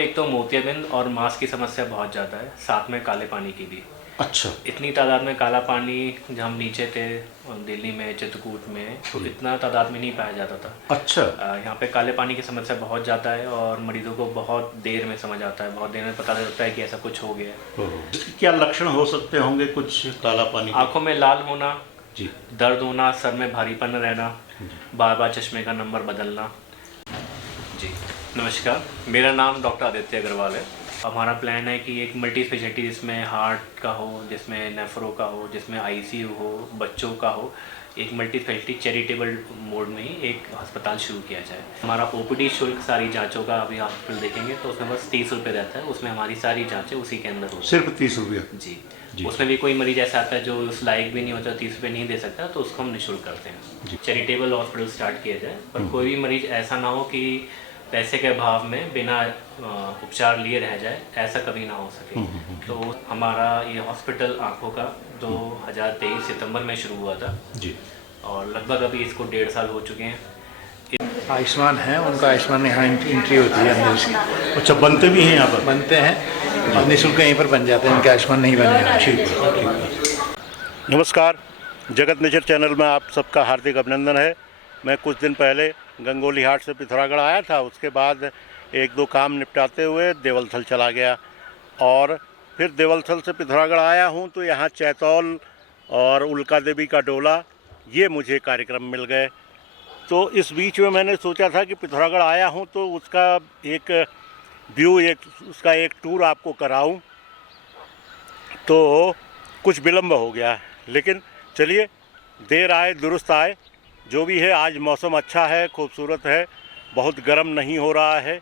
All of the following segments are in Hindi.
पे एक तो मोतियाबिंद और मांस की समस्या बहुत ज़्यादा है, साथ में काले पानी की भी। अच्छा। इतनी तादाद में काला पानी जब हम नीचे थे दिल्ली में, चित्रकूट में, तो इतना तादाद में नहीं पाया जाता था। अच्छा। यहाँ पे काले पानी की समस्या बहुत ज़्यादा है और मरीजों को बहुत देर में समझ आता है, बहुत देर में पता लगता है कि ऐसा कुछ हो गया है। क्या लक्षण हो सकते होंगे कुछ काला पानी के? आँखों में लाल होना जी। दर्द होना, सर में भारीपन रहना, बार बार चश्मे का नंबर बदलना। जी नमस्कार, मेरा नाम डॉक्टर आदित्य अग्रवाल है। हमारा प्लान है कि एक मल्टी स्पेशलिटी जिसमें हार्ट का हो, जिसमें नेफ्रो का हो, जिसमें आईसीयू हो, बच्चों का हो, एक मल्टी स्पेशलिटी चैरिटेबल मोड में ही एक अस्पताल शुरू किया जाए। हमारा ओपीडी शुल्क सारी जांचों का अभी हॉस्पिटल देखेंगे तो उसमें बस 30 रुपये रहता है, उसमें हमारी सारी जांचें उसी के अंदर होती हैं। सिर्फ 30 रुपये? जी। उसमें भी कोई मरीज ऐसा आता है जो उस लायक भी नहीं होता, 30 रुपये नहीं दे सकता, तो उसको हम निःशुल्क करते हैं। चैरिटेबल हॉस्पिटल स्टार्ट किया जाए, पर कोई भी मरीज ऐसा ना हो कि पैसे के अभाव में बिना उपचार लिए रह जाए, ऐसा कभी ना हो सके। तो हमारा ये हॉस्पिटल आँखों का 2023 सितंबर में शुरू हुआ था जी, और लगभग अभी इसको 1.5 साल हो चुके हैं। आयुष्मान है, उनका आयुष्मान यहाँ एंट्री होती है अंदर इसकी। अच्छा, बनते भी हैं यहाँ पर? बनते हैं और निःशुल्क यहीं पर बन जाते हैं, इनके आयुष्मान नहीं बने। ठीक है। नमस्कार, जगत नेचर चैनल में आप सबका हार्दिक अभिनंदन है। मैं कुछ दिन पहले गंगोली हाट से पिथौरागढ़ आया था, उसके बाद एक दो काम निपटाते हुए देवलथल चला गया और फिर देवलथल से पिथौरागढ़ आया हूँ तो यहाँ चैतौल और उल्का देवी का डोला, ये मुझे कार्यक्रम मिल गए। तो इस बीच में मैंने सोचा था कि पिथौरागढ़ आया हूँ तो उसका एक व्यू, उसका एक टूर आपको कराऊं, तो कुछ विलम्ब हो गया। लेकिन चलिए, देर आए दुरुस्त आए। जो भी है, आज मौसम अच्छा है, खूबसूरत है, बहुत गर्म नहीं हो रहा है,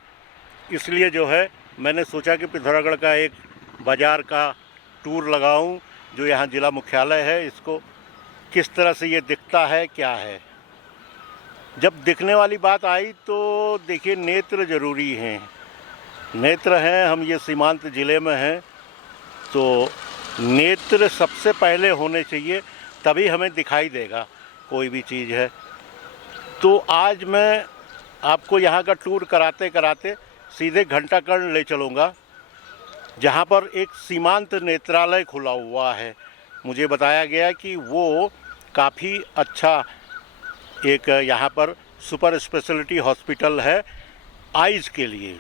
इसलिए जो है मैंने सोचा कि पिथौरागढ़ का एक बाज़ार का टूर लगाऊं, जो यहाँ ज़िला मुख्यालय है, इसको किस तरह से ये दिखता है, क्या है। जब दिखने वाली बात आई तो देखिए, नेत्र ज़रूरी हैं, नेत्र हैं। हम ये सीमांत ज़िले में हैं, तो नेत्र सबसे पहले होने चाहिए, तभी हमें दिखाई देगा कोई भी चीज़ है। तो आज मैं आपको यहाँ का टूर कराते कराते सीधे घंटाकर्ण ले चलूँगा, जहाँ पर एक सीमांत नेत्रालय खुला हुआ है। मुझे बताया गया कि वो काफ़ी अच्छा एक यहाँ पर सुपर स्पेशलिटी हॉस्पिटल है आइज़ के लिए।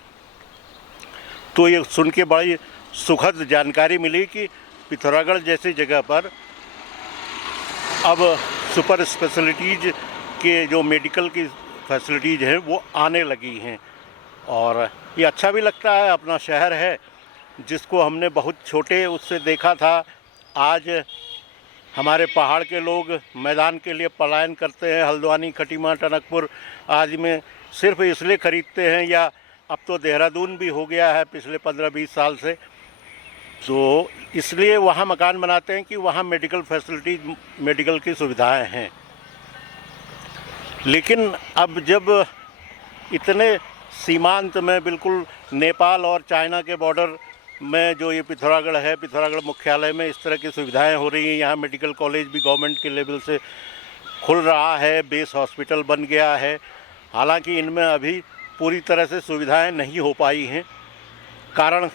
तो ये सुन के बड़ी सुखद जानकारी मिली कि पिथौरागढ़ जैसी जगह पर अब सुपर स्पेशलिटीज़ के जो मेडिकल की फैसिलिटीज़ हैं वो आने लगी हैं, और ये अच्छा भी लगता है। अपना शहर है जिसको हमने बहुत छोटे उससे देखा था, आज हमारे पहाड़ के लोग मैदान के लिए पलायन करते हैं। हल्द्वानी, खटीमा, टनकपुर आदि में सिर्फ इसलिए ख़रीदते हैं, या अब तो देहरादून भी हो गया है पिछले 15-20 साल से, तो इसलिए वहाँ मकान बनाते हैं कि वहाँ मेडिकल फैसिलिटीज, मेडिकल की सुविधाएं हैं। लेकिन अब जब इतने सीमांत में, बिल्कुल नेपाल और चाइना के बॉर्डर में जो ये पिथौरागढ़ है, पिथौरागढ़ मुख्यालय में इस तरह की सुविधाएं हो रही हैं। यहाँ मेडिकल कॉलेज भी गवर्नमेंट के लेवल से खुल रहा है, बेस हॉस्पिटल बन गया है। हालांकि इनमें अभी पूरी तरह से सुविधाएं नहीं हो पाई हैं। कारण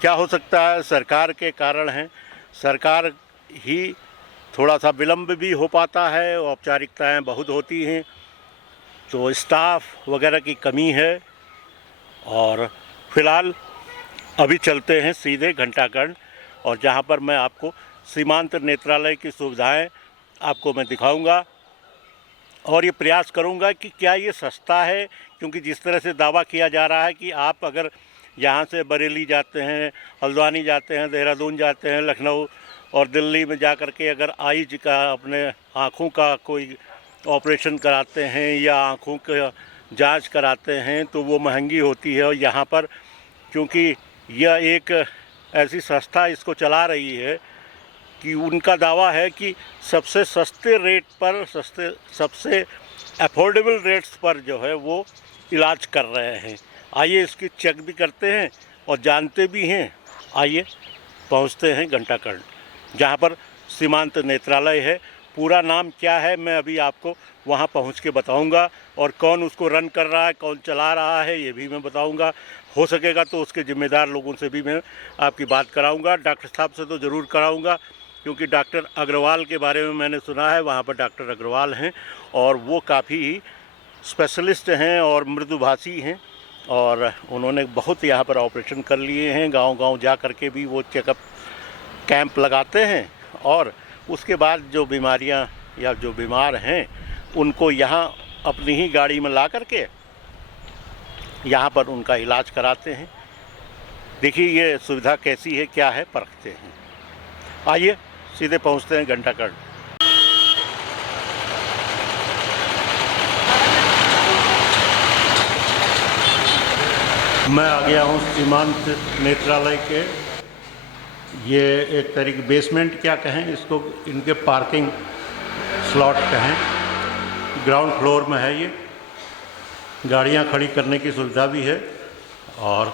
क्या हो सकता है? सरकार के कारण है। सरकार ही थोड़ा सा विलम्ब भी हो पाता है, औपचारिकताएं बहुत होती हैं, तो स्टाफ वगैरह की कमी है। और फिलहाल अभी चलते हैं सीधे घंटाकर्ण, और जहां पर मैं आपको सीमांत नेत्रालय की सुविधाएं आपको मैं दिखाऊंगा, और ये प्रयास करूंगा कि क्या ये सस्ता है, क्योंकि जिस तरह से दावा किया जा रहा है कि आप अगर यहाँ से बरेली जाते हैं, हल्द्वानी जाते हैं, देहरादून जाते हैं, लखनऊ और दिल्ली में जा कर के अगर आइज का, अपने आँखों का कोई ऑपरेशन कराते हैं या आँखों का जांच कराते हैं, तो वो महंगी होती है। और यहाँ पर क्योंकि यह एक ऐसी संस्था इसको चला रही है कि उनका दावा है कि सबसे सस्ते रेट पर, सबसे अफोर्डेबल रेट्स पर जो है वो इलाज कर रहे हैं। आइए इसकी चेक भी करते हैं और जानते भी हैं। आइए पहुंचते हैं घंटाकर्ण, जहां पर सीमांत नेत्रालय है। पूरा नाम क्या है मैं अभी आपको वहां पहुंच के बताऊंगा, और कौन उसको रन कर रहा है, कौन चला रहा है, ये भी मैं बताऊंगा। हो सकेगा तो उसके ज़िम्मेदार लोगों से भी मैं आपकी बात कराऊंगा। डॉक्टर साहब से तो ज़रूर कराऊंगा, क्योंकि डॉक्टर अग्रवाल के बारे में मैंने सुना है, वहाँ पर डॉक्टर अग्रवाल हैं और वो काफ़ी स्पेशलिस्ट हैं और मृदुभाषी हैं, और उन्होंने बहुत यहाँ पर ऑपरेशन कर लिए हैं। गांव-गांव जा कर के भी वो चेकअप कैंप लगाते हैं, और उसके बाद जो बीमारियाँ या जो बीमार हैं उनको यहाँ अपनी ही गाड़ी में ला कर के यहाँ पर उनका इलाज कराते हैं। देखिए ये सुविधा कैसी है, क्या है, परखते हैं। आइए सीधे पहुँचते हैं घंटाघर। मैं आ गया हूँ सीमांत नेत्रालय के, ये एक तरीके बेसमेंट क्या कहें इसको, इनके पार्किंग स्लॉट कहें, ग्राउंड फ्लोर में है ये। गाड़ियाँ खड़ी करने की सुविधा भी है और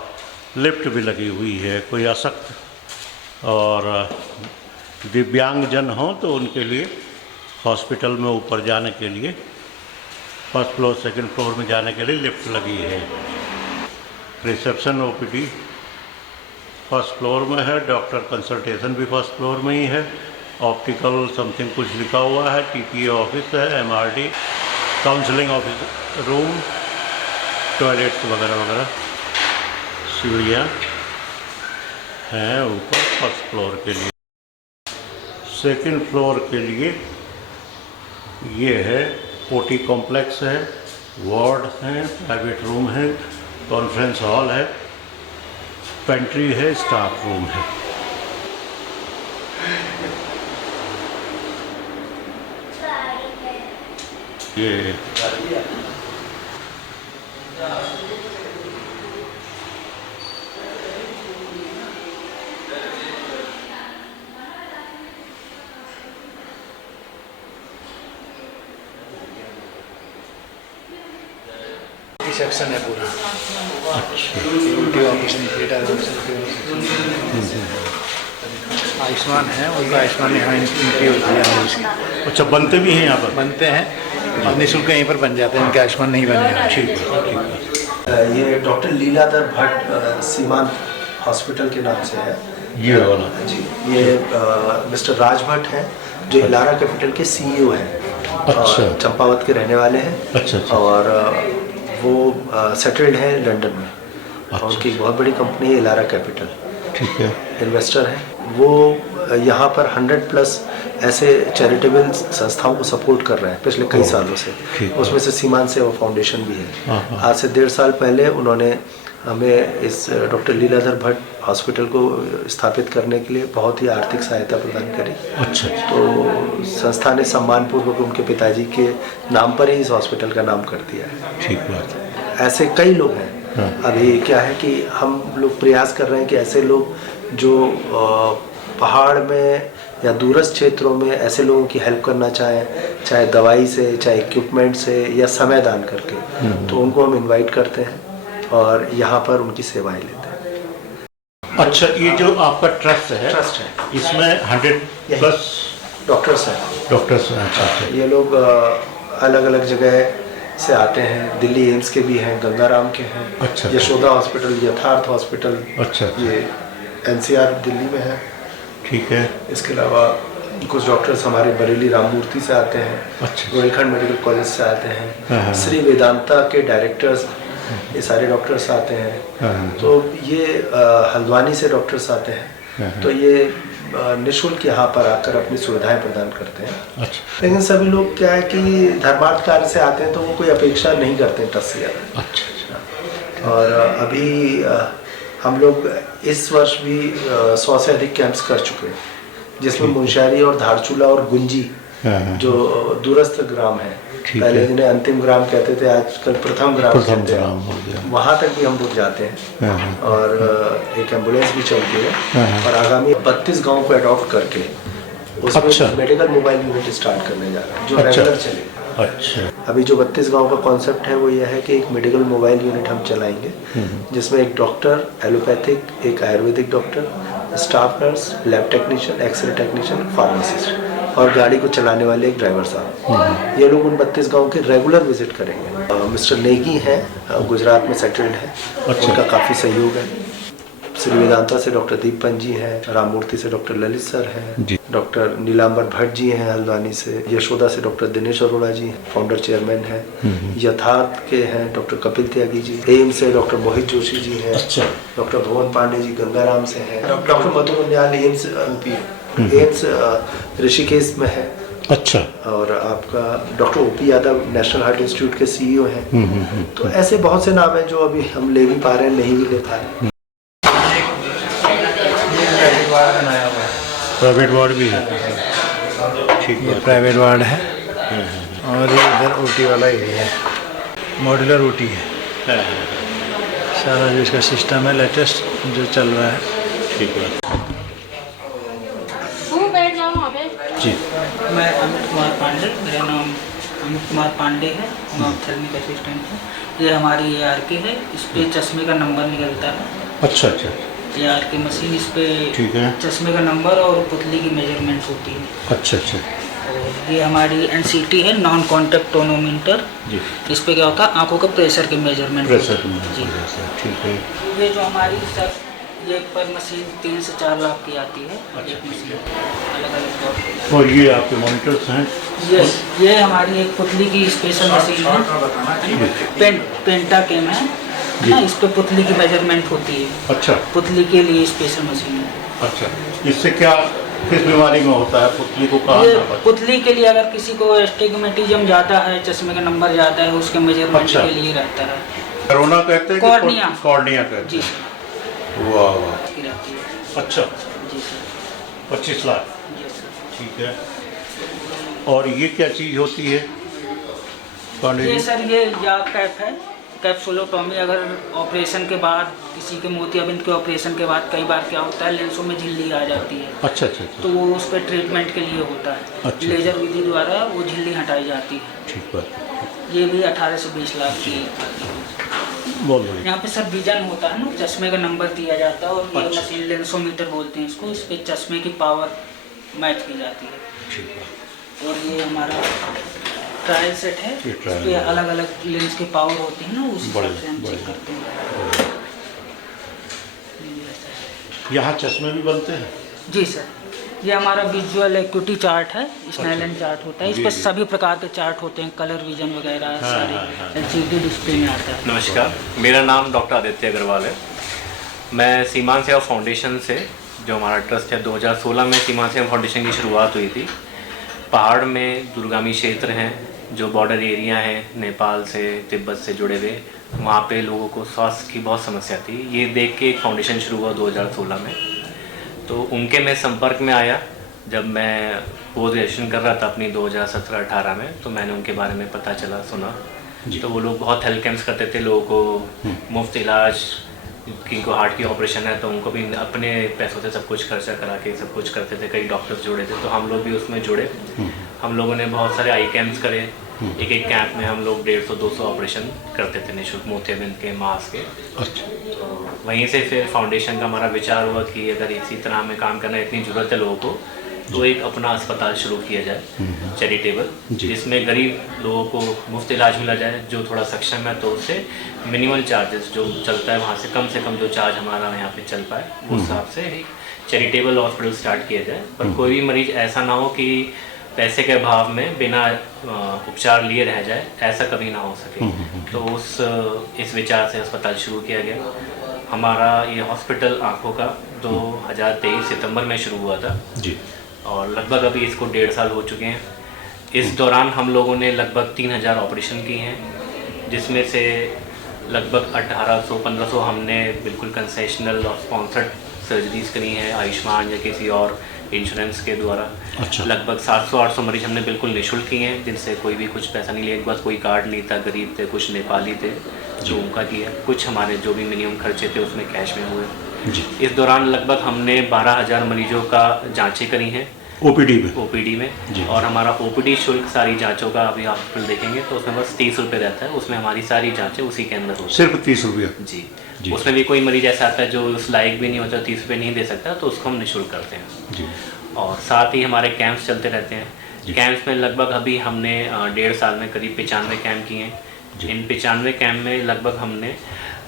लिफ्ट भी लगी हुई है। कोई अशक्त और दिव्यांगजन हो तो उनके लिए हॉस्पिटल में ऊपर जाने के लिए, फर्स्ट फ्लोर सेकंड फ्लोर में जाने के लिए लिफ्ट लगी है। रिसेप्शन ओपीडी फर्स्ट फ्लोर में है, डॉक्टर कंसल्टेशन भी फर्स्ट फ्लोर में ही है। ऑप्टिकल समथिंग कुछ लिखा हुआ है, टीपीए ऑफिस है, MRD, counselling office room, toilets वगैरह वगैरह, सीढ़ियाँ हैं ऊपर फर्स्ट फ्लोर के लिए। सेकंड फ्लोर के लिए ये है ओटी कॉम्प्लेक्स है, वार्ड हैं, प्राइवेट रूम है, कॉन्फ्रेंस हॉल है, पेंट्री है, स्टाफ रूम है। ये सेक्शन है पूरा। अच्छा, ड्यूटी ऑफिस नहीं, आयुष्मान है, उनका आयुष्मान यहाँ इनकी होती है उसकी। अच्छा, बनते भी हैं यहाँ पर? बनते हैं और निःशुल्क यहीं पर बन जाते हैं, इनके आयुष्मान नहीं बने। ठीक है, ठीक है। ये डॉक्टर लीलाधर भट्ट सीमांत हॉस्पिटल के नाम से है ये वाला जी। ये मिस्टर राज भट्ट हैं जो इलारा कैपिटल के सीईओ हैं। अच्छा। चंपावत के रहने वाले हैं। अच्छा। और वो सेटल्ड हैं लंदन में। अच्छा। उनकी बहुत बड़ी कंपनी है इलारा कैपिटल। ठीक है। इन्वेस्टर हैं वो। यहाँ पर 100+ ऐसे चैरिटेबल संस्थाओं को सपोर्ट कर रहे हैं पिछले कई सालों से। उसमें से सीमांत सेवा फाउंडेशन भी है। आज से 1.5 साल पहले उन्होंने हमें इस डॉक्टर लीलाधर भट्ट हॉस्पिटल को स्थापित करने के लिए बहुत ही आर्थिक सहायता प्रदान करी। अच्छा। तो संस्था ने सम्मानपूर्वक उनके पिताजी के नाम पर ही इस हॉस्पिटल का नाम कर दिया है। ठीक बात है। ऐसे कई लोग हैं। अभी क्या है कि हम लोग प्रयास कर रहे हैं कि ऐसे लोग जो पहाड़ में या दूरस्थ क्षेत्रों में ऐसे लोगों की हेल्प करना चाहें, चाहे दवाई से, चाहे इक्विपमेंट से या समय दान करके, तो उनको हम इनवाइट करते हैं और यहाँ पर उनकी सेवाएं लेते हैं। अच्छा, ये जो आपका ट्रस्ट है, इसमें 100+ डॉक्टर्स हैं। डॉक्टर्स हैं। अच्छा। ये लोग अलग अलग जगह से आते हैं। दिल्ली एम्स के भी हैं, गंगाराम के हैं। अच्छा। यशोदा हॉस्पिटल, यथार्थ हॉस्पिटल। अच्छा। ये NCR दिल्ली में है। ठीक है। इसके अलावा कुछ डॉक्टर्स हमारे बरेली राममूर्ति से आते हैं। अच्छा। रोहिलखंड मेडिकल कॉलेज से आते हैं। श्री वेदांता के डायरेक्टर्स, ये सारे डॉक्टर्स आते हैं। तो ये हल्द्वानी से डॉक्टर्स आते हैं। तो ये निःशुल्क यहाँ पर आकर अपनी सुविधाएं प्रदान करते हैं। अच्छा। लेकिन सभी लोग क्या है कि धर्मार्थ कार्य से आते हैं तो वो कोई अपेक्षा नहीं करते हैं ट्रस्ट से ज़्यादा। अच्छा। और अभी हम लोग इस वर्ष भी 100 से अधिक कैंप्स कर चुके हैं, जिसमें मुंशियारी और धारचूला और गुंजी जो दूरस्थ ग्राम है, पहले जिन्हें अंतिम ग्राम कहते थे आजकल प्रथम ग्राम कहते हैं, वहाँ तक भी हम लोग जाते हैं। और एक एम्बुलेंस भी चलती है। और आगामी 32 गाँव को अडॉप्ट करके उसमें मेडिकल मोबाइल यूनिट स्टार्ट करने जा रहे हैं, जो रेगुलर चलेगा। अच्छा। अभी जो 32 गाँव का कॉन्सेप्ट है वो ये है कि एक मेडिकल मोबाइल यूनिट हम चलाएंगे, जिसमें एक डॉक्टर एलोपैथिक, एक Ayurvedic doctor, staff nurse, lab technician, x-ray technician, pharmacist, और गाड़ी को चलाने वाले एक ड्राइवर साहब। ये लोग उन 32 गाँव के रेगुलर विजिट करेंगे। मिस्टर नेगी हैं, गुजरात में सेटल्ड हैं। अच्छा। उनका काफ़ी सहयोग है। श्री वेदांता से डॉक्टर दीपन जी हैं, राममूर्ति से डॉक्टर ललित सर हैं, डॉक्टर नीलांबर भट्ट जी हैं हल्द्वानी से, यशोदा से डॉक्टर दिनेश अरोड़ा जी फाउंडर चेयरमैन हैं, यथार्थ के हैं डॉक्टर कपिल त्यागी जी, एम्स से डॉक्टर मोहित जोशी जी हैं, अच्छा। डॉक्टर भुवन पांडे जी गंगाराम से हैं, डॉक्टर मधु बंदयाल एम्स एम्स ऋषिकेश में है। अच्छा। और आपका doctor OP Yadav national heart institute के सीईओ हैं। तो ऐसे बहुत से नाम हैं जो अभी हम ले भी पा रहे हैं, नहीं भी ले पा रहे हैं। बनाया हुआ है, प्राइवेट वार्ड भी है। ठीक ये है। प्राइवेट वार्ड है और ये इधर ओटी वाला एरिया है, मॉड्यूलर ओटी है। सारा जो इसका सिस्टम है लेटेस्ट जो चल रहा है। ठीक है बैठ जाओ वहाँ पे। जी। मैं अमित कुमार पांडे, मेरा नाम अमित कुमार पांडे है, मैं ऑप्थेल्मिक असिस्टेंट हूँ। ये हमारी ARK है, इस पे चश्मे का नंबर निकलता है। अच्छा अच्छा। ARK मशीन, इस पे ठीक है। चश्मे का नंबर और पुतली की मेजरमेंट होती है। अच्छा अच्छा। और ये हमारी NCT है, नॉन कॉन्टैक्ट टोनोमीटर। जी। इस पे क्या होता है, आंखों का प्रेशर की मेजरमेंट प्रेशर जी। ठीक है। ये जो हमारी सर ये पर मशीन 3 से 4 लाख की आती है। एक मशीन अलग अलग। और ये आपके मॉनिटर्स हैं? ये हमारी एक पुतली की स्पेशल मशीन है, पेंटा केम है ना, इस पे पुतली की मेजरमेंट होती है। अच्छा पुतली के लिए स्पेशल मशीन है। अच्छा। इससे क्या किस बीमारी में होता है? पुतली को कहाँ ये नापा? पुतली के लिए अगर किसी को एस्टिग्मेटिज्म जाता है, चश्मे का नंबर जाता है, उसके मेजरमेंट अच्छा। के लिए रहता है। कोरोना कहते हैं? कॉर्निया। कॉर्निया कहते जी हैं। वाह वाह। की रहती है। अच्छा। जी सर। 25 लाख। जी सर। ठीक है। और ये क्या चीज़ होती है? ये सर ये याद कैप है, कैप्सुलोटॉमी। अगर ऑपरेशन के बाद किसी के मोतियाबिंद के ऑपरेशन के बाद कई बार क्या होता है, लेंसों में झिल्ली आ जाती है। अच्छा अच्छा अच्छा। तो वो उस पर ट्रीटमेंट के लिए होता है। अच्छा। लेजर विधि द्वारा वो झिल्ली हटाई जाती है। ठीक बात। ये भी 18 से 20 लाख की आती है। बहुत बढ़िया। यहाँ पे सर विजन होता है ना, चश्मे का नंबर दिया जाता है। और ये अच्छा। मशीन लेंसोमीटर बोलते हैं इसको, इस पे चश्मे की पावर मैच की जाती है। ठीक बात। और ये हमारा ट्रायल सेट है, ये इस ट्रायल पे अलग अलग लेंस की पावर होती है ना, उस हिसाब से हम बढ़िया, चेक करते हैं। यहाँ चश्मे भी बनते हैं? जी सर, ये हमारा विजुअल एक्यूटी चार्ट है, स्नेलन चार्ट होता है। इस पर सभी प्रकार के चार्ट होते हैं, कलर विजन वगैरह सारे LCD डिस्प्ले में आता है। नमस्कार, मेरा नाम डॉक्टर आदित्य अग्रवाल है। मैं सीमान सेवा फाउंडेशन से, जो हमारा ट्रस्ट है, 2016 में सीमान सेवा फाउंडेशन की शुरुआत हुई थी। पहाड़ में दूरगामी क्षेत्र हैं, जो बॉर्डर एरिया हैं नेपाल से, तिब्बत से जुड़े हुए, वहाँ पे लोगों को स्वास्थ्य की बहुत समस्या थी। ये देख के एक फाउंडेशन शुरू हुआ 2016 में। तो उनके मैं संपर्क में आया जब मैं पोस्ट ग्रेजुएशन कर रहा था अपनी 2017-18 में। तो मैंने उनके बारे में पता चला, सुना। तो वो लोग बहुत हेल्थ कैंप्स करते थे, लोगों को मुफ्त इलाज, किनको हार्ट की ऑपरेशन है तो उनको भी अपने पैसों से सब कुछ खर्चा करा के सब कुछ करते थे। कई डॉक्टर्स जुड़े थे, तो हम लोग भी उसमें जुड़े। हम लोगों ने बहुत सारे आई कैंप्स करे। एक एक कैंप में हम लोग 150-200 ऑपरेशन करते थे निःशुल्क, मोतियाबिंद के, मांस के। अच्छा। तो वहीं से फिर फाउंडेशन का हमारा विचार हुआ कि अगर इसी तरह हमें काम करना, इतनी ज़रूरत है लोगों को, तो एक अपना अस्पताल शुरू किया जाए चैरिटेबल, जिसमें गरीब लोगों को मुफ्त इलाज मिला जाए। जो थोड़ा सक्षम है तो उससे मिनिमल चार्जेस जो चलता है वहाँ से कम जो चार्ज हमारा यहाँ पे चल पाए, उस हिसाब से एक चैरिटेबल हॉस्पिटल स्टार्ट किया जाए। पर कोई भी मरीज़ ऐसा ना हो कि पैसे के अभाव में बिना उपचार लिए रह जाए, ऐसा कभी ना हो सके। तो इस विचार से अस्पताल शुरू किया गया। हमारा ये हॉस्पिटल आँखों का 2023 सितंबर में शुरू हुआ था जी। और लगभग अभी इसको 1.5 साल हो चुके हैं। इस दौरान हम लोगों ने लगभग 3000 ऑपरेशन किए हैं, जिसमें से लगभग 1800-1500 हमने बिल्कुल कंसेशनल और स्पॉन्सर्ड सर्जरीज करी हैं, आयुष्मान या किसी और इंश्योरेंस के द्वारा। अच्छा। लगभग 700-800 मरीज हमने बिल्कुल निःशुल्क किए हैं, जिनसे कोई भी कुछ पैसा नहीं लिया। एक बार कोई कार्ड नहीं था, गरीब थे, कुछ नेपाली थे, जो उनका किया। कुछ हमारे जो भी मिनिमम खर्चे थे उसमें कैश में हुए। जी। इस दौरान लगभग हमने 12,000 मरीजों का जांचें करी हैं ओपीडी में। जी। और हमारा ओपीडी शुल्क सारी जांचों का अभी आप बिल देखेंगे तो उसमें बस 30 रुपये रहता है। उसमें हमारी सारी जांचें उसी के अंदर होती हैं। सिर्फ 30 रुपया? जी। जी। उसमें भी कोई मरीज ऐसा आता है जो उस लायक भी नहीं होता, 30 रुपये नहीं दे सकता, तो उसको हम निःशुल्क करते हैं। जी। और साथ ही हमारे कैंप्स चलते रहते हैं। कैंप्स में लगभग अभी हमने 1.5 साल में करीब 95 कैंप किए हैं। इन 95 कैंप में लगभग हमने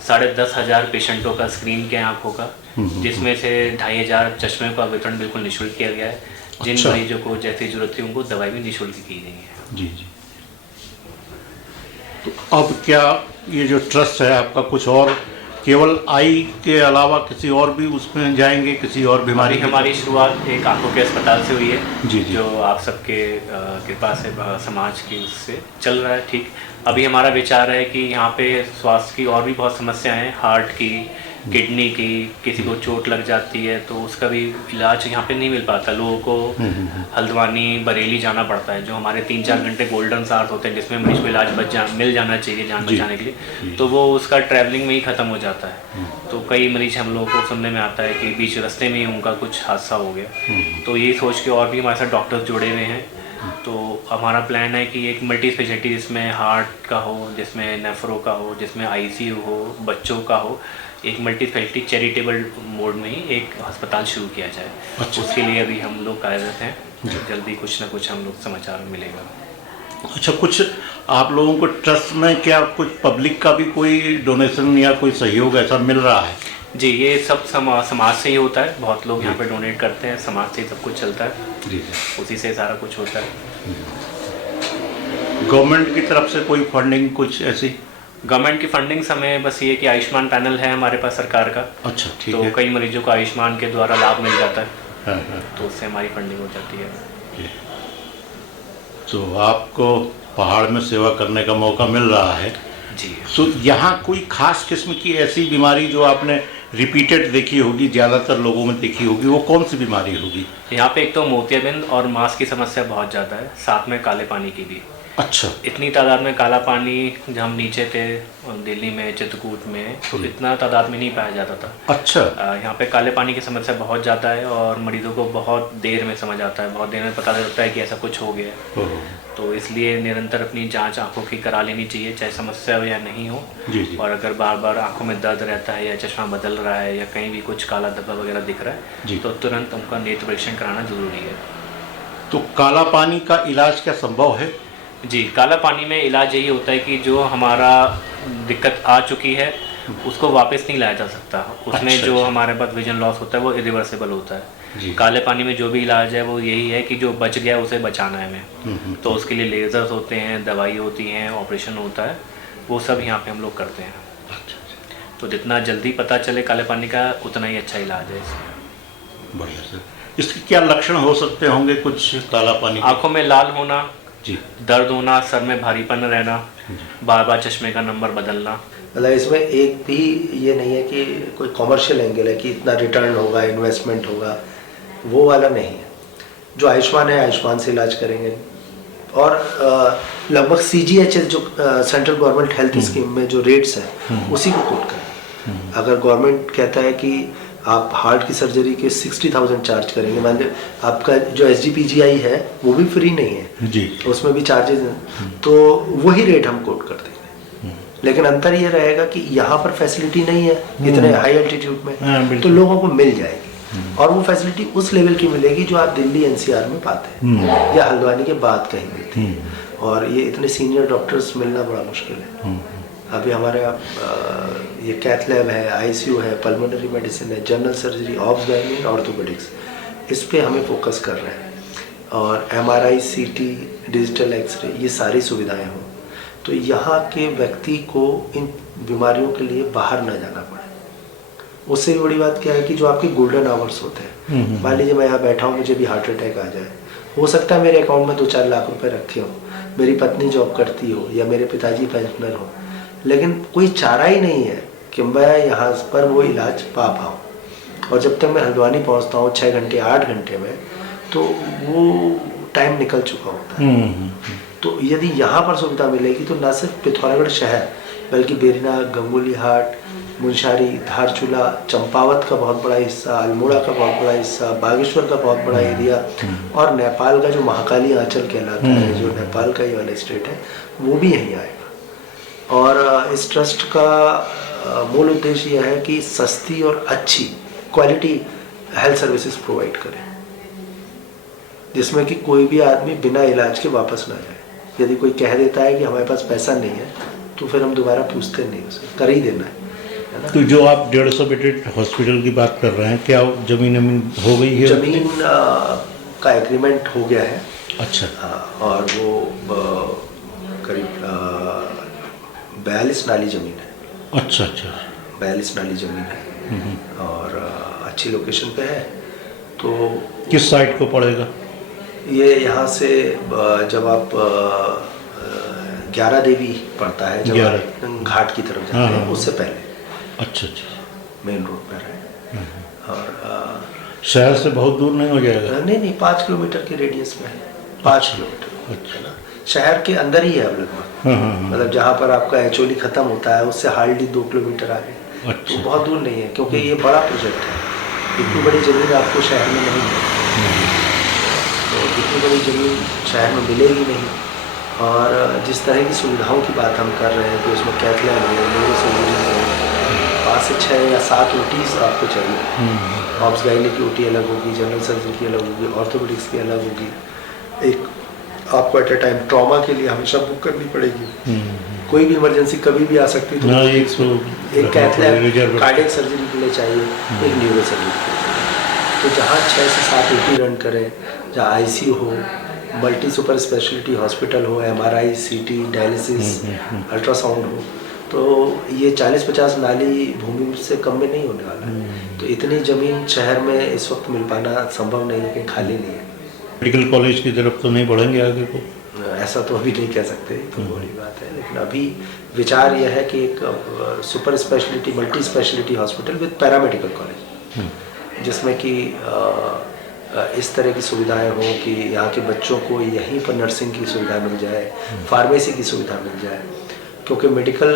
10,500 पेशेंटों का स्क्रीन किया आँखों का, जिसमें से 2,500 चश्मे का वितरण बिल्कुल निःशुल्क किया गया है। जिन मरीजों को जैसी जरूरत थी उनको दवाई भी निःशुल्क की गई है। जी जी। तो अब क्या ये जो ट्रस्ट है आपका कुछ और केवल आई के अलावा किसी और भी उसमें जाएंगे, किसी और बीमारी? हमारी शुरुआत एक आंखों के अस्पताल से हुई है। जी जी। जो आप सबके कृपा से समाज की उससे चल रहा है ठीक। अभी हमारा विचार है कि यहाँ पे स्वास्थ्य की और भी बहुत समस्याएं हैं, हार्ट की, किडनी की, किसी को चोट लग जाती है तो उसका भी इलाज यहाँ पे नहीं मिल पाता। लोगों को हल्द्वानी, बरेली जाना पड़ता है, जो हमारे 3-4 घंटे गोल्डन आवर्स होते हैं जिसमें मरीज को इलाज मिल जाना चाहिए जान बचाने के लिए, तो वो उसका ट्रैवलिंग में ही ख़त्म हो जाता है। तो कई मरीज हम लोगों को सुनने में आता है कि बीच रास्ते में ही उनका कुछ हादसा हो गया। तो यही सोच के और भी हमारे साथ डॉक्टर्स जुड़े हुए हैं। तो हमारा प्लान है कि एक मल्टी स्पेशलिटी जिसमें हार्ट का हो, जिसमें नेफ्रो का हो, जिसमें आईसीयू हो, बच्चों का हो, एक मल्टी स्पेशलिटी चैरिटेबल मोड में ही एक अस्पताल शुरू किया जाए। अच्छा। उसके लिए अभी हम लोग कार्यरत हैं, जल्दी कुछ ना कुछ हम लोग समाचार मिलेगा। अच्छा, कुछ आप लोगों को ट्रस्ट में क्या कुछ पब्लिक का भी कोई डोनेशन या कोई सहयोग ऐसा मिल रहा है? जी, ये सब समाज से ही होता है। बहुत लोग यहाँ पे डोनेट करते हैं, समाज से ही सब कुछ चलता है। जी, उसी से सारा कुछ होता है। गवर्नमेंट की तरफ से कोई फंडिंग कुछ ऐसी? गवर्नमेंट की फंडिंग हमें बस ये कि आयुष्मान पैनल है हमारे पास सरकार का। अच्छा, ठीक तो है। कई मरीजों को आयुष्मान के द्वारा लाभ मिल जाता है। हाँ। तो उससे हमारी फंडिंग हो जाती है। तो आपको पहाड़ में सेवा करने का मौका मिल रहा है जी। तो यहाँ कोई खास किस्म की ऐसी बीमारी जो आपने रिपीटेड देखी होगी, ज़्यादातर लोगों में देखी होगी, वो कौन सी बीमारी होगी? यहाँ पे एक तो मोतियाबिंद और मांस की समस्या बहुत ज़्यादा है, साथ में काले पानी की भी। अच्छा। इतनी तादाद में काला पानी, जब हम नीचे थे दिल्ली में, चित्रकूट में, तो इतना तादाद में नहीं पाया जाता था। अच्छा। यहाँ पे काले पानी की समस्या बहुत ज़्यादा है और मरीजों को बहुत देर में समझ आता है, बहुत देर में पता चलता है कि ऐसा कुछ हो गया। तो इसलिए निरंतर अपनी जांच आंखों की करा लेनी चाहिए, चाहे समस्या हो या नहीं हो। जी जी। और अगर बार बार आंखों में दर्द रहता है या चश्मा बदल रहा है या कहीं भी कुछ काला धब्बा वगैरह दिख रहा है तो तुरंत उनका नेत्र परीक्षण कराना जरूरी है। तो काला पानी का इलाज क्या संभव है? जी, काला पानी में इलाज यही होता है कि जो हमारा दिक्कत आ चुकी है उसको वापस नहीं लाया जा सकता। उसमें अच्छा, जो अच्छा। हमारे पास विजन लॉस होता है वो इरिवर्सिबल होता है। काले पानी में जो भी इलाज है वो यही है कि जो बच गया उसे बचाना है हमें। तो उसके लिए लेजर्स होते हैं, दवाई होती हैं, ऑपरेशन होता है, वो सब यहाँ पे हम लोग करते हैं। तो जितना जल्दी पता चले काले पानी का उतना ही अच्छा इलाज है इसमें। बढ़िया सर। इसके क्या लक्षण हो सकते होंगे कुछ काला पानी? आँखों में लाल होना जी, दर्द होना, सर में भारीपन रहना, बार बार चश्मे का नंबर बदलना। मतलब इसमें एक भी ये नहीं है कि कोई कॉमर्शियल एंगल है कि इतना रिटर्न होगा, इन्वेस्टमेंट होगा, वो वाला नहीं है। जो आयुष्मान है, आयुष्मान से इलाज करेंगे। और लगभग CGHS जो सेंट्रल गवर्नमेंट हेल्थ स्कीम में जो रेट्स हैं उसी को कोट करें। अगर गवर्नमेंट कहता है कि आप हार्ट की सर्जरी के 60,000 चार्ज करेंगे, मान लीजिए आपका जो SGPGI है वो भी फ्री नहीं है जी, उसमें भी चार्जेस हैं, तो वही रेट हम कोट कर देंगे। लेकिन अंतर ये रहेगा कि यहाँ पर फैसिलिटी नहीं है इतने हाई एल्टीट्यूड में, तो लोगों को मिल जाएगी और वो फैसिलिटी उस लेवल की मिलेगी जो आप दिल्ली NCR में पाते हैं या हल्द्वानी के बाद कहीं मिलती है। और ये इतने सीनियर डॉक्टर्स मिलना बड़ा मुश्किल है। अभी हमारे ये कैथ लैब है, ICU है, पल्मोनरी मेडिसिन है, general surgery, obs gynae, orthopaedics, इस पे हमें फोकस कर रहे हैं। और MRI, CT, डिजिटल एक्सरे, ये सारी सुविधाएं हों तो यहाँ के व्यक्ति को इन बीमारियों के लिए बाहर न जाना पड़े। उससे भी बड़ी बात क्या है कि जो आपके गोल्डन आवर्स होते हैं, मान लीजिए मैं यहाँ बैठा हूँ, मुझे भी हार्ट अटैक आ जाए, हो सकता है मेरे अकाउंट में 2-4 लाख रुपए रखे हो, मेरी पत्नी जॉब करती हो या मेरे पिताजी पेंशनर हो, लेकिन कोई चारा ही नहीं है कि मैं यहाँ पर वो इलाज पा पाऊँ। और जब तक मैं हल्द्वानी पहुँचता हूँ 6 घंटे 8 घंटे में, तो वो टाइम निकल चुका होता है। तो यदि यहाँ पर सुविधा मिलेगी तो न सिर्फ पिथौरागढ़ शहर बल्कि बेरिना, गंगोली हाट, मुंशारी, धारचूला, चंपावत का बहुत बड़ा हिस्सा, अल्मोड़ा का बहुत बड़ा हिस्सा, बागेश्वर का बहुत बड़ा एरिया और नेपाल का जो महाकाली आंचल कहलाता है, जो नेपाल का ही वाला स्टेट है, वो भी यहीं आएगा। और इस ट्रस्ट का मूल उद्देश्य यह है कि सस्ती और अच्छी क्वालिटी हेल्थ सर्विसेज प्रोवाइड करें। जिसमें कि कोई भी आदमी बिना इलाज के वापस ना जाए। यदि कोई कह देता है कि हमारे पास पैसा नहीं है तो फिर हम दोबारा पूछते नहीं, उसे कर ही देना है ना। तो जो आप 150 बेडेड हॉस्पिटल की बात कर रहे हैं, क्या जमीन हो गई है? जमीन का एग्रीमेंट हो गया है। अच्छा। और वो करीब 42 नाली ज़मीन है। अच्छा अच्छा। 42 नाली ज़मीन है और अच्छी लोकेशन पे है। तो किस साइड को पड़ेगा ये? यहाँ से जब आप 11 देवी पड़ता है, जब आप घाट की तरफ जाते हैं उससे पहले। अच्छा अच्छा। मेन रोड पर है। और शहर से बहुत दूर नहीं हो जाएगा? नहीं, 5 किलोमीटर के रेडियस में है। 5 किलोमीटर। अच्छा ना, शहर के अंदर ही है अब लगभग। मतलब जहाँ पर आपका एचओली खत्म होता है उससे हार्डली 2 किलोमीटर आगे। अच्छा। तो बहुत दूर नहीं है, क्योंकि ये बड़ा प्रोजेक्ट है। इतनी बड़ी ज़मीन आपको शहर में नहीं है, तो इतनी बड़ी ज़मीन शहर में मिलेगी नहीं। और जिस तरह की सुविधाओं की बात हम कर रहे हैं कि उसमें कैथ लैब हो, न्यूरो सर्जरी हो, 5 से 6 या 7 OTs आपको चाहिए। ऑब्स गायनी की OT अलग होगी, जनरल सर्जरी की अलग होगी, ऑर्थोपेडिक्स की अलग होगी। एक आपको एट ए टाइम ट्रॉमा के लिए हमेशा बुक करनी पड़ेगी। कोई भी इमरजेंसी कभी भी आ सकती है, तो एक कैथ लैब कार्डियक सर्जरी के लिए चाहिए, एक न्यूरो सर्जरी के लिए चाहिए। तो जहाँ 6 से 7 OT रन करें, जहाँ ICU हो, मल्टी सुपर स्पेशलिटी हॉस्पिटल हो, MRI, CT, डायलिसिस, अल्ट्रासाउंड हो, तो ये 40-50 नाली भूमि से कम में नहीं होने वाला है। तो इतनी ज़मीन शहर में इस वक्त मिल पाना संभव नहीं है, कि खाली नहीं है। मेडिकल कॉलेज की तरफ तो नहीं बढ़ेंगे आगे को? ऐसा तो अभी नहीं कह सकते, तो बड़ी बात है। लेकिन अभी विचार यह है कि एक super speciality multi speciality hospital with paramedical college, जिसमें कि इस तरह की सुविधाएं हों कि यहाँ के बच्चों को यहीं पर नर्सिंग की सुविधा मिल जाए, फार्मेसी की सुविधा मिल जाए। क्योंकि मेडिकल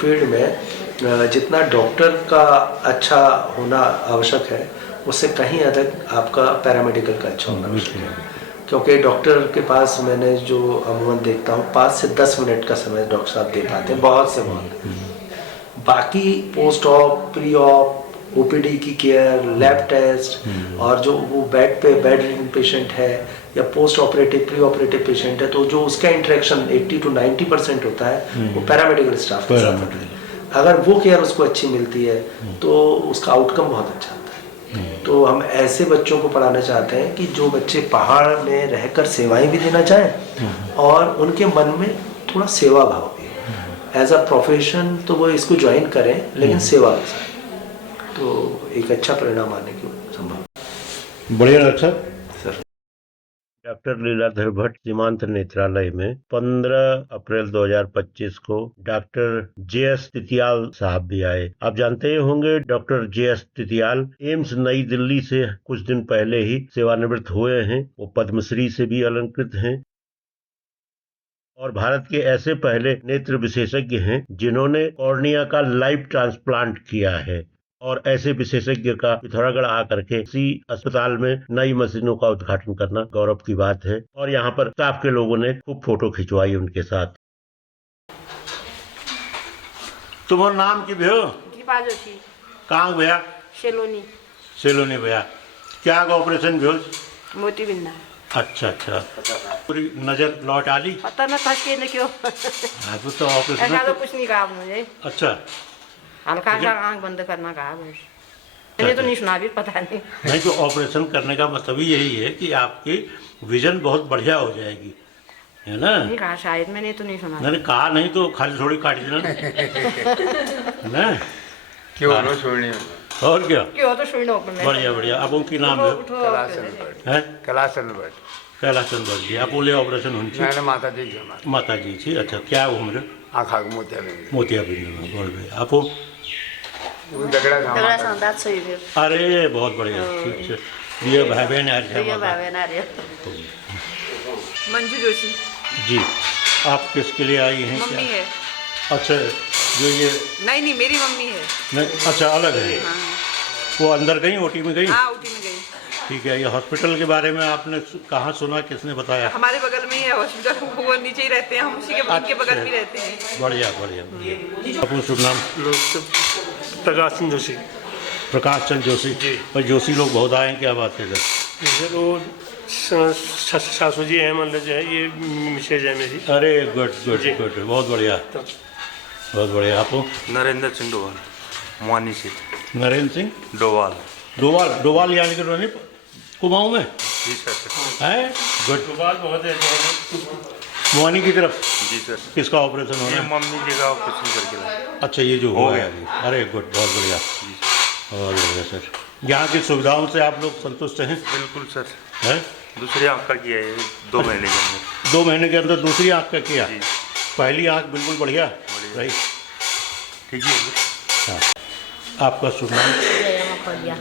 फील्ड में जितना डॉक्टर का अच्छा होना आवश्यक है, उससे कहीं अधिक आपका पैरामेडिकल का अच्छा होना आवश्यक है। क्योंकि डॉक्टर के पास मैंने जो अमूमन देखता हूँ 5 से 10 मिनट का समय डॉक्टर साहब दे पाते हैं, बहुत से बहुत। बाकी post op, pre op, OPD की केयर, लैब टेस्ट, और जो वो बेड रिडन पेशेंट है या post operative, pre operative patient है, तो जो उसका इंटरेक्शन 80 to 90% होता है वो पैरामेडिकल स्टाफ के साथ होता है। अगर वो केयर उसको अच्छी मिलती है तो उसका आउटकम बहुत अच्छा होता है। तो हम ऐसे बच्चों को पढ़ाना चाहते हैं कि जो बच्चे पहाड़ में रहकर सेवाएं भी देना चाहें और उनके मन में थोड़ा सेवा भाव भी हो। एज अ प्रोफेशन तो वो इसको ज्वाइन करें, लेकिन सेवा के साथ, तो एक अच्छा परिणाम आने की संभावना। बढ़िया doctor sir. Doctor Leeladhar Bhatt Seemant Netralaya में 15 अप्रैल 2025 को डॉक्टर JS तितियाल साहब भी आए। आप जानते ही होंगे डॉक्टर JS तितियाल एम्स नई दिल्ली से कुछ दिन पहले ही सेवानिवृत्त हुए हैं। वो पद्मश्री से भी अलंकृत हैं और भारत के ऐसे पहले नेत्र विशेषज्ञ हैं जिन्होंने कॉर्निया का लाइव ट्रांसप्लांट किया है। और ऐसे विशेषज्ञ का पिथौरागढ़ आकर के इसी अस्पताल में नई मशीनों का उद्घाटन करना गौरव की बात है। और यहाँ पर स्टाफ के लोगों ने खूब फोटो खिंचवाई उनके साथ। तुम्हारा नाम की भैया? दीपा जोशी। कहाँ भैया? सेलोनी भैया। क्या ऑपरेशन भैया? मोती बिंदा। अच्छा अच्छा। पूरी नजर लौट आ ली? पता न था कि क्यों। हाँ तो ऑपरेशन ऐसा तो कुछ नहीं कहा मुझे। अच्छा, हल्का सा आँख बंद करना कहा मुझे। मैंने तो नहीं सुना भी, पता नहीं। नहीं तो ऑपरेशन करने का मतलब ही यही है कि आपकी विजन बहुत बढ़िया हो जाएगी, है ना? नहीं कहा शायद, मैंने तो नहीं सुना। मैंने कहा नहीं तो खाली थोड़ी काट देना ना। क्यों नो छोड़नी और क्या? क्यों तो सुन लो अपने। बढ़िया बढ़िया। अब उनकी नाम है कैलासन भट्ट। कैलासन भट्ट जी। आप बोले ऑपरेशन होनी मैंने माता जी की माता जी थी। अच्छा, क्या उम्र? आँखा मोतियाबिंद। मोतियाबिंद में बोल रहे आप? अरे बहुत बढ़िया, ठीक है। ये भाई बहन आ रहे हैं। मंजू जोशी जी। आप किसके लिए आई हैं? मम्मी है। अच्छा, जो ये नहीं मेरी मम्मी है। नहीं, अच्छा अलग है। हाँ। वो अंदर गई, OT में गई? हाँ, OT में गई। ठीक है। ये हॉस्पिटल के बारे में आपने कहाँ सुना, किसने बताया? हमारे बगल में ही है हॉस्पिटल, वो नीचे ही रहते हैं, हम उसी के बगल में रहते हैं। बढ़िया बढ़िया। अपना शुभ नाम? प्रकाश चंद जोशी। प्रकाश चंद जोशी। भाई जोशी लोग बहुत आए हैं, क्या बात है सर? सर वो सासू जी हैं, मतलब जो है ये मिसेज है मेरी। अरे गुड गुड गुड, बहुत बढ़िया बहुत बढ़िया। आपको? नरेंद्र सिंह डोवाल, मुआनी से। नरेंद्र सिंह डोवाल। डोवाल, डोवाल यानी कि रोनी कुमाऊँ में जी सर। है। गुड। डोवाल बहुत है मुआनी की तरफ। जी सर। किसका ऑपरेशन हो ये रहा है? मम्मी जी का ऑपरेशन करके लाए। अच्छा, ये जो हो हुआ गया। है अभी। अरे गुड, बहुत बढ़िया बहुत बढ़िया सर। यहाँ की सुविधाओं से आप लोग संतुष्ट हैं? बिल्कुल सर। हैं? दूसरी आँख का किया है 2 महीने के अंदर। 2 महीने के अंदर दूसरी आँख का किया? जी। पहली आँख बिल्कुल बढ़िया रही? ठीक है। हाँ। आपका शुभ नाम? जया मखौलिया।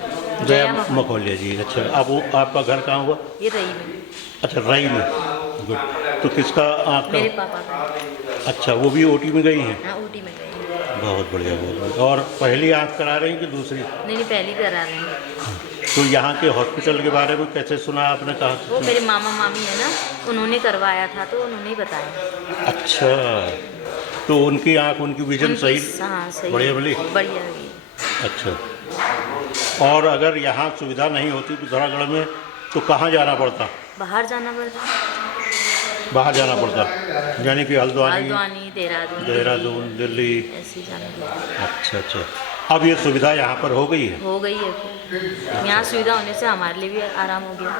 जया मखौलिया जी। अच्छा, आपका घर कहाँ हुआ? ये रही में। अच्छा, रई में। गुड। तो किसका आँख मेरे का? पापा का। अच्छा, वो भी ओटी में गई हैं? हाँ, ऊटी में गई। बहुत बढ़िया बहुत बढ़िया। और पहली आँख करा रही हैं कि दूसरी? नहीं, पहली करा रहे हैं। तो यहाँ के हॉस्पिटल के बारे में कैसे सुना आपने? कहा वो मेरे मामा मामी है ना, उन्होंने करवाया था तो उन्होंने ही बताया। अच्छा, तो उनकी आँख, उनकी विजन सही? हाँ, सही। बढ़िया मिली? बढ़िया हुई। अच्छा, और अगर यहाँ सुविधा नहीं होती पिथौरागढ़ में तो कहाँ जाना पड़ता? बाहर जाना पड़ता। बाहर जाना पड़ता, यानी कि हल्द्वानी, देहरादून, दिल्ली, ऐसे ही जाना पड़ता। अच्छा अच्छा। अब ये सुविधा यहाँ पर हो गई है? हो गई है। यहाँ सुविधा होने से हमारे लिए भी आराम हो गया,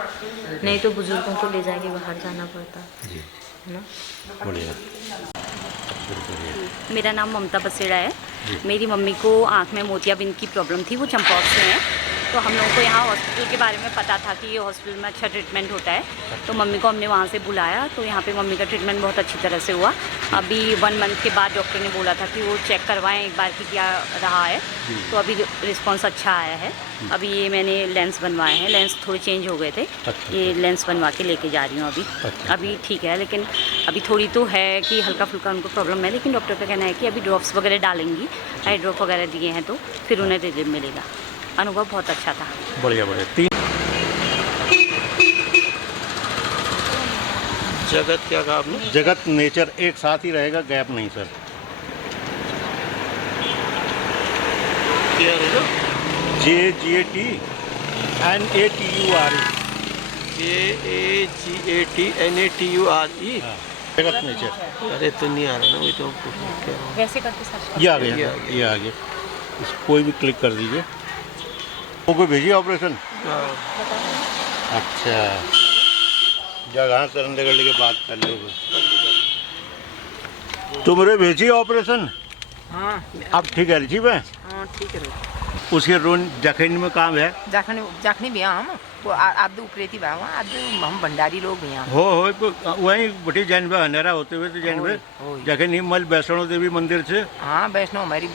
नहीं तो बुजुर्गों को ले जाके बाहर जाना पड़ता जी। है ना। बढ़िया। मेरा नाम ममता बसेड़ा है। मेरी मम्मी को आँख में मोतियाबिंद की प्रॉब्लम थी, वो चंपावत से हैं। तो हम लोगों को यहाँ हॉस्पिटल के बारे में पता था कि ये हॉस्पिटल में अच्छा ट्रीटमेंट होता है, तो मम्मी को हमने वहाँ से बुलाया। तो यहाँ पे मम्मी का ट्रीटमेंट बहुत अच्छी तरह से हुआ। अभी 1 मंथ के बाद डॉक्टर ने बोला था कि वो चेक करवाएं एक बार कि क्या रहा है। तो अभी रिस्पॉन्स अच्छा आया है। अभी ये मैंने लेंस बनवाए हैं, लेंस थोड़े चेंज हो गए थे। ये लेंस बनवा के लेके जा रही हूँ अभी। अभी ठीक है, लेकिन अभी थोड़ी तो है कि हल्का फुल्का उनको प्रॉब्लम है, लेकिन डॉक्टर का कहना है कि अभी ड्रॉप्स वगैरह डालेंगी, आई ड्रॉप वगैरह दिए हैं तो फिर उन्हें रिलीफ मिलेगा। अनुभव बहुत अच्छा था। बढ़िया बढ़िया। 3 जगत क्या कहा आपने? जगत नेचर एक साथ ही रहेगा, गैप नहीं सर। JAGATNATURE। जगत नेचर। अरे तो नहीं आ रहा ना, वो तो वैसे करके सब ये आ गया, ये आ गया। कोई भी क्लिक कर दीजिए। वो कोई भेजिए ऑपरेशन? अच्छा, जगह चंडीगढ़ के बात कर लो। तुमरे भेजिए ऑपरेशन? हाँ, अब ठीक है, ठीक है। हाँ ठीक है। उसके रोन जखन में काम है? जाखनी भी हम वो आदू उपरेती बा वहाँ आदू हम भंडारी लोग भी यहाँ हो वहीं बटी जानवे अंधेरा होते हुए तो जानवे जखन ही मल वैष्णो देवी मंदिर से। हाँ, वैष्णो हमारी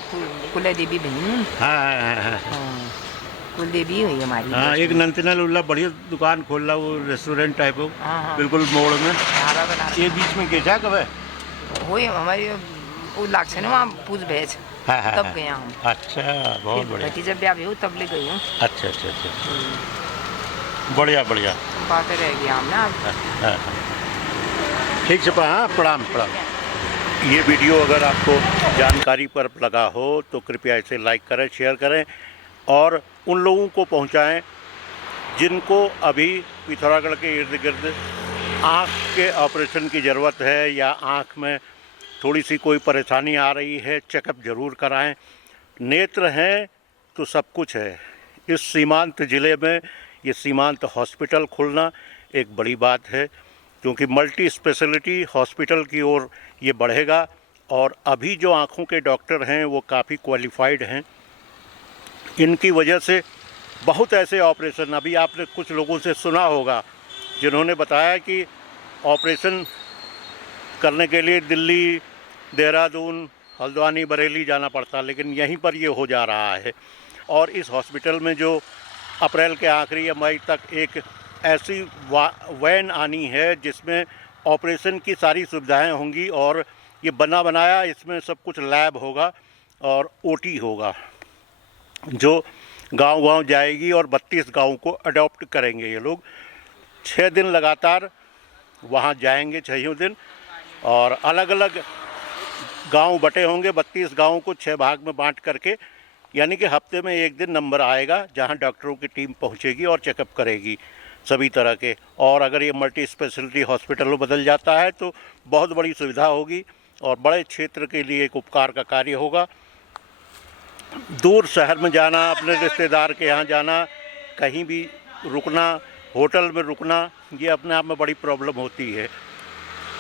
कुल देवी बहन। हाँ, कुल देवी हुई हमारी। हाँ, एक नंतना लुल्ला बढ़िया दुकान खोल रहा, वो रेस्टोरेंट टाइप हो। हाँ। बिल्कुल मोड़ में। ढाबा बना ये बीच में कैसा कब है? वही हमारी वो लाक्षण वहाँ पूछ भेज तब गया हम। अच्छा, बहुत बढ़िया। जब ब्याह भी हो तब ले गई हूँ। अच्छा, बढ़िया बढ़िया। बात रह गया हम ना। ठीक है, हाँ, प्रणाम प्रणाम। ये वीडियो अगर आपको जानकारी पर लगा हो तो कृपया इसे लाइक करें, शेयर करें और उन लोगों को पहुंचाएं जिनको अभी पिथौरागढ़ के इर्द गिर्द आँख के ऑपरेशन की ज़रूरत है या आँख में थोड़ी सी कोई परेशानी आ रही है। चेकअप ज़रूर कराएं। नेत्र हैं तो सब कुछ है। इस सीमांत ज़िले में ये सीमांत हॉस्पिटल खुलना एक बड़ी बात है, क्योंकि मल्टी स्पेशलिटी हॉस्पिटल की ओर ये बढ़ेगा। और अभी जो आँखों के डॉक्टर हैं वो काफ़ी क्वालिफाइड हैं। इनकी वजह से बहुत ऐसे ऑपरेशन, अभी आपने कुछ लोगों से सुना होगा जिन्होंने बताया कि ऑपरेशन करने के लिए दिल्ली, देहरादून, हल्द्वानी, बरेली जाना पड़ता, लेकिन यहीं पर ये हो जा रहा है। और इस हॉस्पिटल में जो अप्रैल के आखिरी या मई तक एक ऐसी वैन आनी है जिसमें ऑपरेशन की सारी सुविधाएं होंगी और ये बना बनाया, इसमें सब कुछ लैब होगा और ओटी होगा जो गांव-गांव जाएगी और 32 गाँव को अडॉप्ट करेंगे ये लोग। 6 दिन लगातार वहाँ जाएंगे, 6 दिन, और अलग अलग गांव बटे होंगे। 32 गाँव को 6 भाग में बांट करके, यानी कि हफ्ते में 1 दिन नंबर आएगा जहां डॉक्टरों की टीम पहुंचेगी और चेकअप करेगी। सभी तरह के। और अगर ये मल्टी स्पेशलिटी हॉस्पिटल में बदल जाता है तो बहुत बड़ी सुविधा होगी और बड़े क्षेत्र के लिए एक उपकार का कार्य होगा। दूर शहर में जाना, अपने रिश्तेदार के यहाँ जाना, कहीं भी रुकना, होटल में रुकना, ये अपने आप में बड़ी प्रॉब्लम होती है।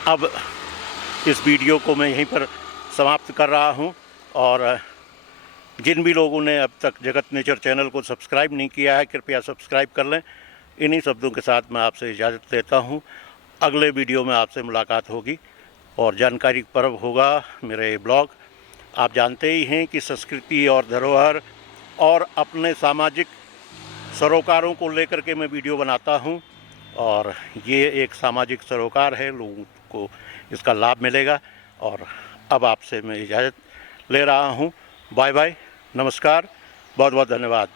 अब इस वीडियो को मैं यहीं पर समाप्त कर रहा हूँ और जिन भी लोगों ने अब तक जगत नेचर चैनल को सब्सक्राइब नहीं किया है, कृपया सब्सक्राइब कर लें। इन्हीं शब्दों के साथ मैं आपसे इजाज़त लेता हूँ। अगले वीडियो में आपसे मुलाकात होगी और जानकारी पर्व होगा मेरा ये ब्लॉग। आप जानते ही हैं कि संस्कृति और धरोहर और अपने सामाजिक सरोकारों को लेकर के मैं वीडियो बनाता हूं और ये एक सामाजिक सरोकार है, लोगों को इसका लाभ मिलेगा। और अब आपसे मैं इजाज़त ले रहा हूं। बाय बाय, नमस्कार, बहुत बहुत धन्यवाद।